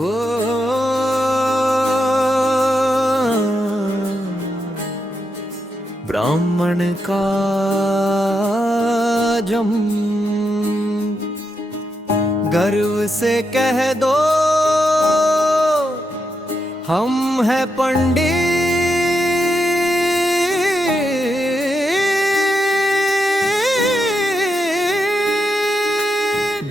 ओ ब्राह्मण का जम गर्व से कह दो हम हैं पंडित।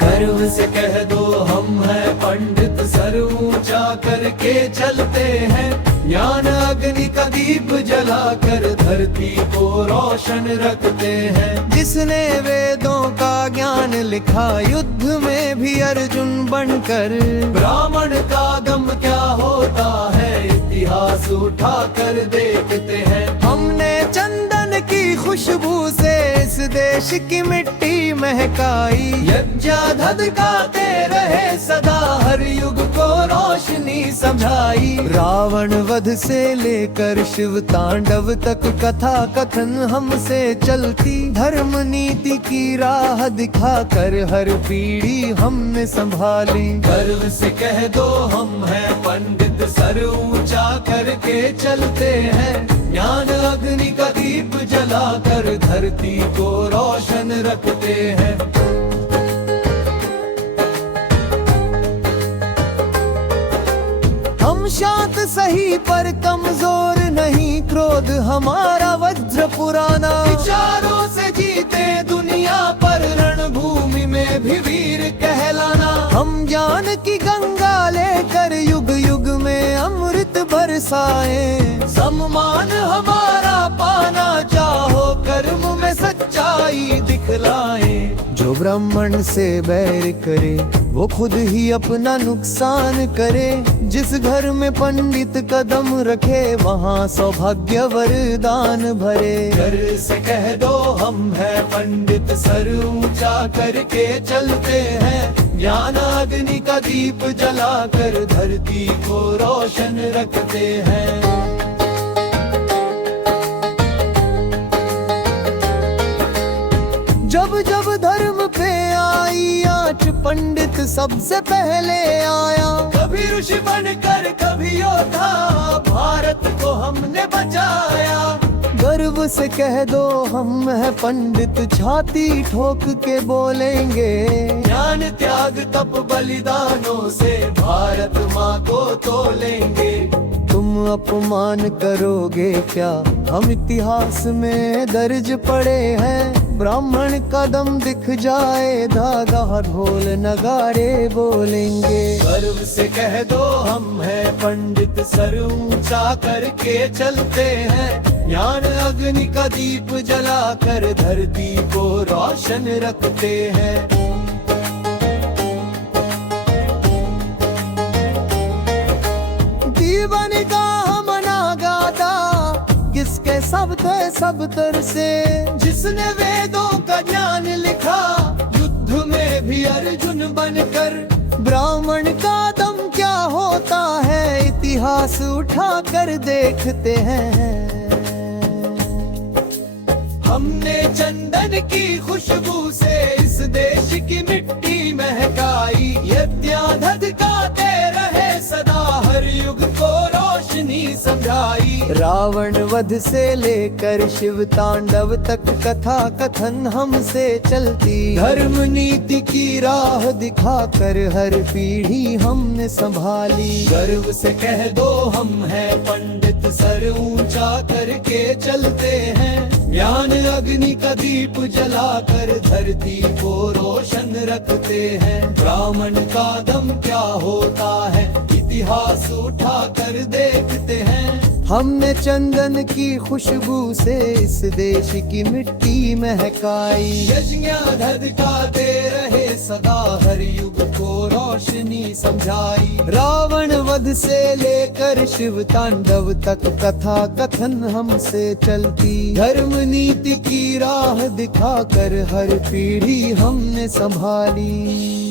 गर्व से कह दो हम हैं पंडित, सर ऊंचा करके चलते हैं, ज्ञान अग्नि का दीप जलाकर धरती को रोशन रखते हैं। जिसने वेदों का ज्ञान लिखा युद्ध में भी अर्जुन बनकर, ब्राह्मण का दम क्या होता है इतिहास उठा कर देखते हैं। हमने चंदन की खुशबू से इस देश की मिट्टी महकाई, यज्ञाधद गाते रहे सदा हर युग को रोशनी समझाई। रावण वध से लेकर शिव तांडव तक कथा कथन हमसे चलती, धर्म नीति की राह दिखाकर हर पीढ़ी हमने संभाली। गर्व से कह दो हम हैं पंडित, सर ऊंचा करके चलते हैं, ज्ञान अग्नि का दीप जलाकर धरती को रोशन रखते हैं। हम शांत सही पर कमजोर नहीं, क्रोध हमारा वज्र पुराना, विचारों से जीते दुनिया पर रणभूमि में भी वीर कहलाना। हम ज्ञान की गंगा लेकर युग युग में अमृत बरसाएं, सम्मान हमारा पाना चाहो कर्म में सच्चाई दिखलाएं। जो ब्राह्मण से बैर करे वो खुद ही अपना नुकसान करे, जिस घर में पंडित कदम रखे वहाँ सौभाग्य वरदान भरे। घर से कह दो हम हैं पंडित, सर ऊंचा करके चलते हैं, ज्ञान अग्नि का दीप जलाकर धरती को रोशन रखते हैं। जब जब धर्म पे आई आँच पंडित सबसे पहले आया, कभी ऋषि बनकर कभी योद्धा भारत को हमने बचाया। गर्व से कह दो हम हैं पंडित, छाती ठोक के बोलेंगे, ज्ञान त्याग तप बलिदानों से भारत माँ को तोलेंगे। तुम अपमान करोगे क्या, हम इतिहास में दर्ज पड़े हैं, ब्राह्मण का दम दिख जाए धागा ढोल नगाड़े बोलेंगे। गर्व से कह दो हम हैं पंडित, सर ऊंचा करके चलते हैं, ज्ञान अग्नि का दीप जलाकर धरती को रोशन रखते हैं। दीवानी का हमना गाता किसके सब तर से, जिसने वेदों का ज्ञान लिखा युद्ध में भी अर्जुन बनकर। ब्राह्मण का दम क्या होता है इतिहास उठा कर देखते हैं। हमने चंदन की खुशबू से इस देश की मिट्टी महकाई, यज्ञाधद गाते रहे सदा हर युग को रोशनी समझाई। रावण वध से लेकर शिव तांडव तक कथा कथन हमसे चलती, धर्म नीति की राह दिखाकर हर पीढ़ी हमने संभाली। गर्व से कह दो हम हैं पंडित, सर ऊंचा करके चलते हैं, ज्ञान अग्नि का दीप जलाकर धरती को रोशन रखते हैं। ब्राह्मण का दम क्या होता है इतिहास उठा कर देखते हैं। हमने चंदन की खुशबू से इस देश की मिट्टी महकाई, यज्ञाधद गाते रहे सदा हर युग को रोशनी समझाई। रावण वध से लेकर शिव तांडव तक कथा कथन हमसे चलती, धर्म नीति की राह दिखाकर हर पीढ़ी हमने संभाली।